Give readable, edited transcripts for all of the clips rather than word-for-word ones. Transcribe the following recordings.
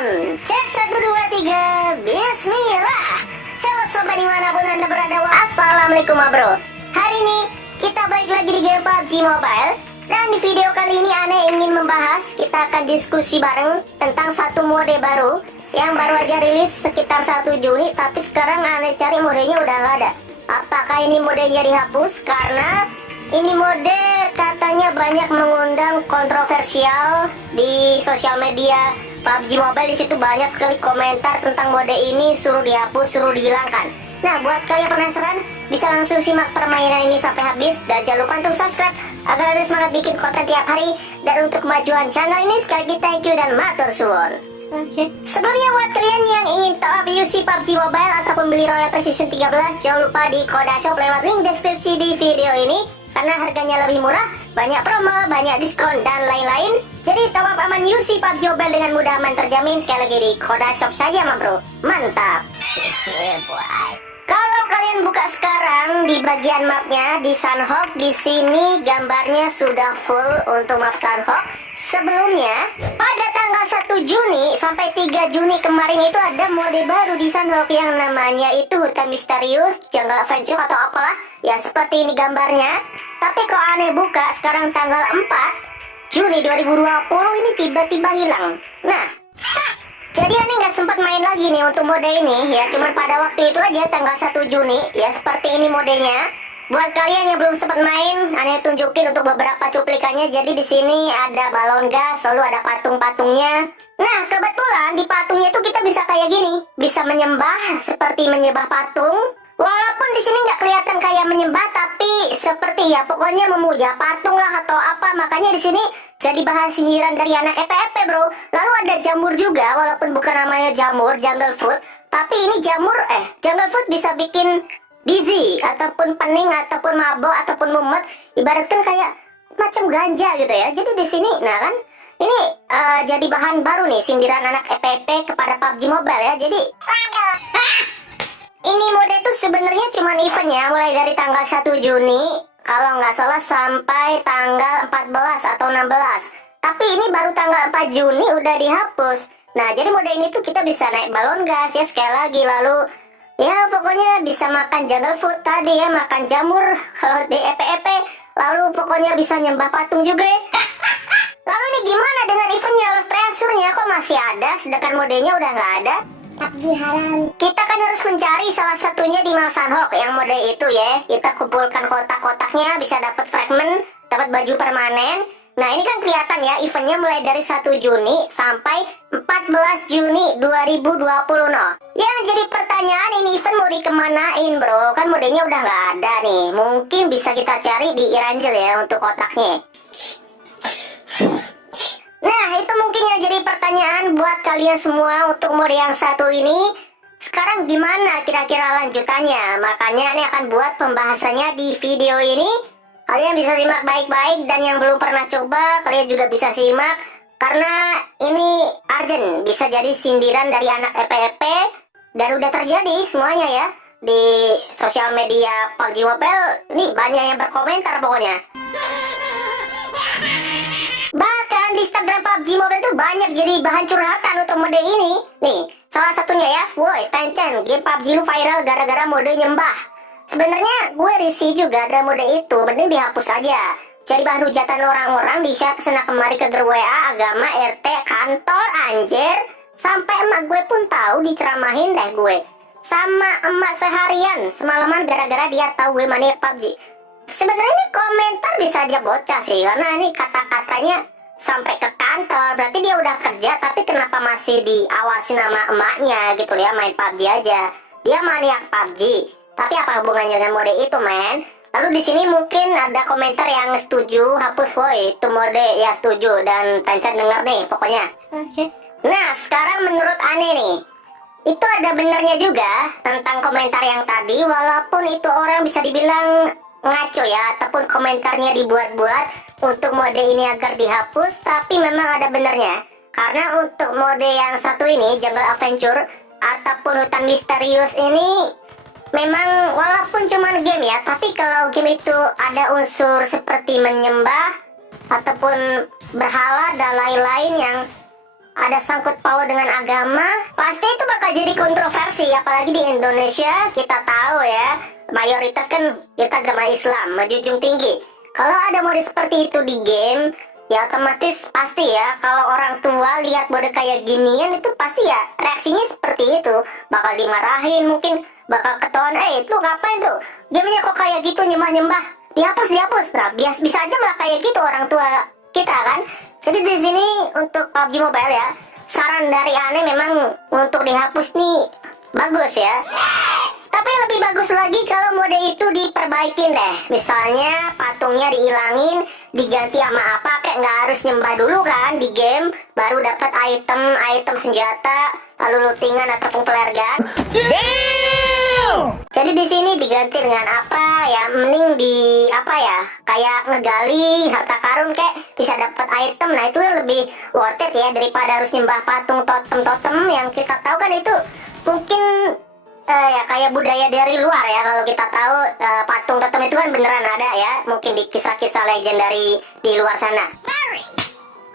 Dan cek 1 2 3, Bismillah. Halo sobat dimanapun anda berada, assalamualaikum bro. Hari ini kita balik lagi di game PUBG Mobile. Dan di video kali ini Ane ingin membahas, kita akan diskusi bareng tentang satu mode baru yang baru aja rilis sekitar 1 Juni. Tapi sekarang Ane cari modenya udah nggak ada. Apakah ini modenya dihapus? Karena ini mode katanya banyak mengundang kontroversial di sosial media PUBG Mobile. Di situ banyak sekali komentar tentang mode ini, suruh dihapus, suruh dihilangkan. Nah, buat kalian penasaran, bisa langsung simak permainan ini sampai habis. Dan jangan lupa untuk subscribe agar ada semangat bikin konten tiap hari. Dan untuk kemajuan channel ini, sekali lagi thank you dan matur suwun. Sebelumnya buat kalian yang ingin top up UC PUBG Mobile ataupun beli Royal Precision 13, jangan lupa di Koda Shop lewat link deskripsi di video ini. Karena harganya lebih murah, banyak promo, banyak diskon, dan lain-lain. Jadi top up aman UC PUBG Mobile dengan mudah, aman, terjamin. Sekali lagi di Koda Shop saja bro. Mantap. Kalau kalian buka sekarang di bagian mapnya di Sanhok, di sini gambarnya sudah full untuk map Sanhok. Sebelumnya pada tanggal 1 Juni sampai 3 Juni kemarin itu ada mode baru di Sanhok yang namanya itu Hutan Misterius, Jungle Adventure atau apalah. Ya seperti ini gambarnya. Tapi kok aneh buka sekarang tanggal 4 Juni 2020 ini tiba-tiba hilang. Nah, jadi aneh nggak sempat main lagi nih untuk mode ini ya. Cuman pada waktu itu aja tanggal 1 Juni ya, seperti ini modenya. Buat kalian yang belum sempat main, aneh tunjukin untuk beberapa cuplikannya. Jadi di sini ada balon gas, lalu ada patung-patungnya. Nah, kebetulan di patungnya itu kita bisa kayak gini, bisa menyembah seperti menyembah patung. Walaupun di sini nggak kelihatan kayak menyembah, tapi seperti ya pokoknya memuja patung lah atau apa. Makanya di sini jadi bahan sindiran dari anak EPP bro. Lalu ada jamur juga, walaupun bukan namanya jamur, jungle food, tapi ini jamur jungle food bisa bikin dizzy ataupun pening ataupun mabok ataupun mumet, ibaratkan kayak macam ganja gitu ya. Jadi di sini, nah kan, ini jadi bahan baru nih sindiran anak EPP kepada PUBG Mobile ya. Jadi ini mode itu sebenarnya cuma eventnya mulai dari tanggal 1 Juni kalau nggak salah sampai tanggal 14 atau 16. Tapi ini baru tanggal 4 Juni udah dihapus. Nah, jadi mode ini tuh kita bisa naik balon gas ya sekali lagi. Lalu ya pokoknya bisa makan jungle food tadi ya, makan jamur kalau di EP-EP. Lalu pokoknya bisa nyembah patung juga ya. Lalu ini gimana dengan eventnya, Lost Treasure-nya kok masih ada sedangkan modenya udah nggak ada? PUBG haram. Kita kan harus mencari salah satunya di map Sanhok yang mode itu ya. Kita kumpulkan kotak-kotaknya, bisa dapat fragment, dapat baju permanen. Nah ini kan kelihatan ya eventnya mulai dari 1 Juni sampai 14 Juni 2020 no. Yang jadi pertanyaan, ini event mau dikemanain bro? Kan modenya udah nggak ada nih. Mungkin bisa kita cari di Erangel ya untuk kotaknya. Nah itu mungkin yang jadi pertanyaan buat kalian semua untuk mode yang satu ini. Sekarang gimana kira-kira lanjutannya? Makanya ini akan buat pembahasannya di video ini. Kalian bisa simak baik-baik, dan yang belum pernah coba kalian juga bisa simak. Karena ini urgent, bisa jadi sindiran dari anak EPP. Dan udah terjadi semuanya ya di sosial media PUBG Mobile. Nih banyak yang berkomentar pokoknya. Bahkan di Instagram PUBG Mobile tuh banyak jadi bahan curhatan untuk mode ini. Nih, salah satunya ya, woi Tencent, game PUBG lu viral gara-gara mode nyembah. Sebenarnya gue risih juga ada mode itu, mending dihapus aja. Jadi bahan hujatan orang-orang di share kesana kemari ke grup WA, agama, RT, kantor, anjir. Sampai emak gue pun tahu diceramahin deh gue. Sama emak seharian, semalaman gara-gara dia tahu gue maniak PUBG. Sebenarnya ini komentar bisa aja bocah sih, karena ini kata-katanya sampai ke kantor, berarti dia udah kerja, tapi kenapa masih diawasi nama emaknya gitu ya, main PUBG aja. Dia maniak PUBG, tapi apa hubungannya dengan mode itu men? Lalu di sini mungkin ada komentar yang setuju hapus woi itu mode, ya setuju, dan Tencent denger nih pokoknya. Nah sekarang menurut Ane nih, itu ada benernya juga tentang komentar yang tadi, walaupun itu orang bisa dibilang ngaco ya, ataupun komentarnya dibuat-buat untuk mode ini agar dihapus, tapi memang ada benernya. Karena untuk mode yang satu ini, Jungle Adventure ataupun Hutan Misterius ini, memang walaupun cuman game ya, tapi kalau game itu ada unsur seperti menyembah ataupun berhala dan lain-lain yang ada sangkut paut dengan agama, pasti itu bakal jadi kontroversi. Apalagi di Indonesia, kita tahu ya, mayoritas kan kita agama Islam, menjunjung tinggi. Kalau ada mode seperti itu di game, ya otomatis pasti ya, kalau orang tua lihat mode kayak ginian itu pasti ya reaksinya seperti itu. Bakal dimarahin, mungkin bakal ketahuan, itu ngapain tuh? Gamenya kok kayak gitu, nyembah-nyembah. Dihapus. Nah, bisa aja malah kayak gitu orang tua kita kan. Jadi di sini untuk PUBG Mobile ya, saran dari Ane memang untuk dihapus nih bagus ya. Tapi lebih bagus lagi kalau mode itu diperbaikin deh. Misalnya patungnya dihilangin, diganti sama apa, kayak nggak harus nyembah dulu kan di game, baru dapat item senjata, lalu lootingan ataupun flare gun. Jadi di sini diganti dengan apa ya? Mending di apa ya? Kayak ngegali harta karun kayak bisa dapat item. Nah itu yang lebih worth it ya daripada harus nyembah patung totem yang kita tahu kan itu mungkin ya kayak budaya dari luar ya. Kalau kita tahu patung totem itu kan beneran ada ya. Mungkin di kisah-kisah legendary di luar sana.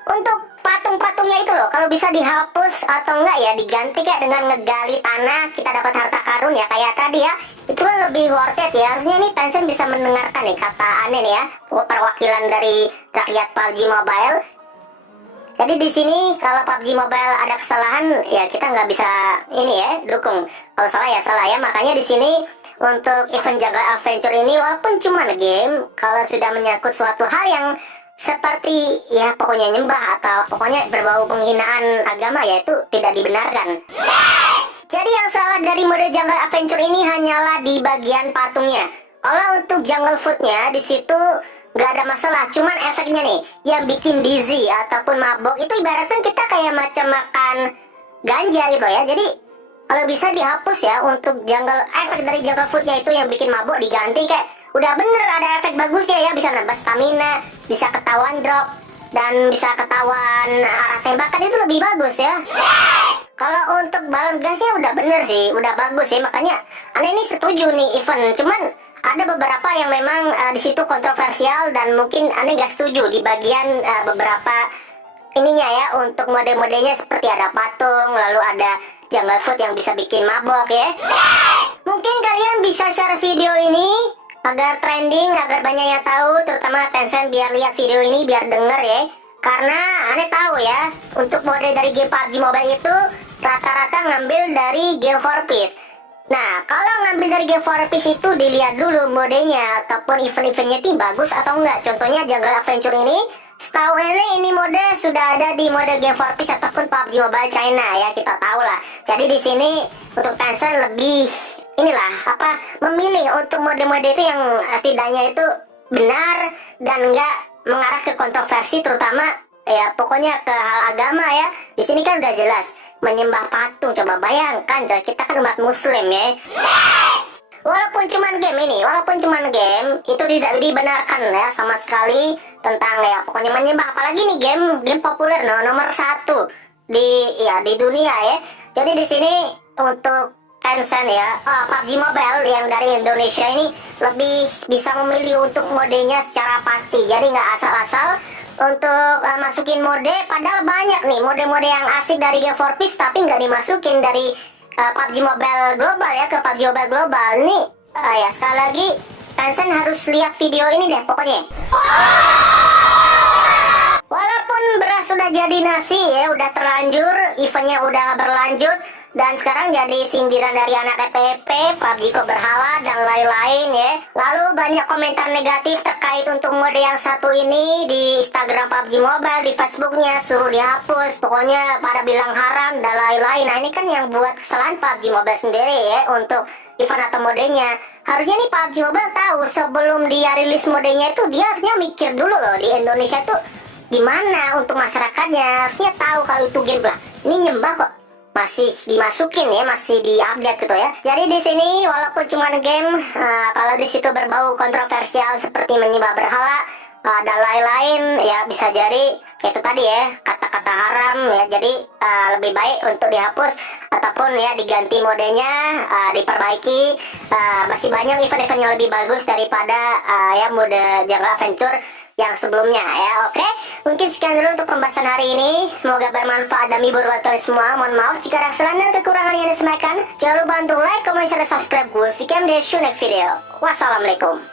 Untuk patung-patungnya itu loh, kalau bisa dihapus atau enggak ya diganti kayak dengan ngegali tanah, kita dapat harta karun ya kayak tadi ya. Itu kan lebih worth it ya. Harusnya nih Tencent bisa mendengarkan nih kata Ane nih ya, perwakilan dari rakyat PUBG Mobile. Jadi di sini kalau PUBG Mobile ada kesalahan ya kita nggak bisa ini ya dukung. Kalau salah ya salah ya. Makanya di sini untuk event Jungle Adventure ini walaupun cuma game, kalau sudah menyangkut suatu hal yang seperti ya pokoknya nyembah atau pokoknya berbau penghinaan agama ya itu tidak dibenarkan. Jadi yang salah dari mode Jungle Adventure ini hanyalah di bagian patungnya. Kalau untuk Jungle Foodnya di situ nggak ada masalah, cuman efeknya nih yang bikin dizzy ataupun mabok itu ibaratnya kita kayak macam makan ganja gitu ya. Jadi kalau bisa dihapus ya untuk efek dari Jungle Foodnya itu yang bikin mabok diganti kayak udah bener ada efek bagusnya ya, bisa nambah stamina, bisa ketahuan drop, dan bisa ketahuan arah tembakan itu lebih bagus ya. Kalau untuk balon gasnya udah bener sih, udah bagus ya. Makanya Ane ini setuju nih event, cuman ada beberapa yang memang di situ kontroversial dan mungkin Ane gak setuju di bagian beberapa ininya ya. Untuk mode-modenya seperti ada patung, lalu ada Jungle Food yang bisa bikin mabok ya. Mungkin kalian bisa share video ini agar trending, agar banyak yang tahu, terutama Tencent biar lihat video ini, biar denger ya. Karena Ane tahu ya, untuk mode dari game PUBG Mobile itu rata-rata ngambil dari Game for Peace. Nah, kalau ngambil dari Game for Peace itu dilihat dulu modenya ataupun event-eventnya itu bagus atau enggak. Contohnya Jungle Adventure ini, setahu ini mode sudah ada di mode Game for Peace ataupun PUBG Mobile China ya, kita tahu lah. Jadi di sini untuk Tencent lebih memilih untuk mode-mode itu yang setidaknya itu benar dan enggak mengarah ke kontroversi, terutama ya pokoknya ke hal agama ya. Di sini kan udah jelas menyembah patung, coba bayangkan coy, kita kan umat muslim ya. Walaupun cuman game itu tidak dibenarkan ya sama sekali tentang ya pokoknya menyembah, apalagi nih game populer nomor 1 di dunia ya. Jadi di sini untuk Tencent ya, PUBG Mobile yang dari Indonesia ini lebih bisa memilih untuk modenya secara pasti. Jadi nggak asal-asal untuk masukin mode, padahal banyak nih mode-mode yang asik dari Game for Peace tapi nggak dimasukin dari PUBG Mobile Global ya ke PUBG Mobile Global. Nih ya sekali lagi Tencent harus lihat video ini deh pokoknya. Walaupun beras sudah jadi nasi ya, udah terlanjur, eventnya udah berlanjut, dan sekarang jadi sindiran dari anak EPP, PUBG kok berhala, dan lain-lain ya. Lalu banyak komentar negatif terkait untuk mode yang satu ini di Instagram PUBG Mobile, di Facebooknya suruh dihapus, pokoknya pada bilang haram dan lain-lain. Nah ini kan yang buat kesalahan PUBG Mobile sendiri ya untuk event atau modenya. Harusnya nih PUBG Mobile tahu sebelum dia rilis modenya itu dia harusnya mikir dulu loh di Indonesia tuh gimana untuk masyarakatnya. Harusnya tahu kalau itu game lah. Ini nyembah kok masih dimasukin ya, masih diupdate gitu ya. Jadi di sini walaupun cuma game, kalau di situ berbau kontroversial seperti menyembah berhala dan lain-lain ya, bisa jadi kayak itu tadi ya, kata-kata haram ya. Jadi lebih baik untuk dihapus ataupun ya diganti modenya, diperbaiki. Masih banyak event-event yang lebih bagus daripada ya mode Jungle Adventure yang sebelumnya ya. Oke, mungkin sekian dulu untuk pembahasan hari ini. Semoga bermanfaat dan menghibur buat kalian semua. Mohon maaf jika ada kesalahan dan kekurangan yang disampaikan. Jangan lupa untuk like, comment, share, dan subscribe gue. Next video. Wassalamualaikum.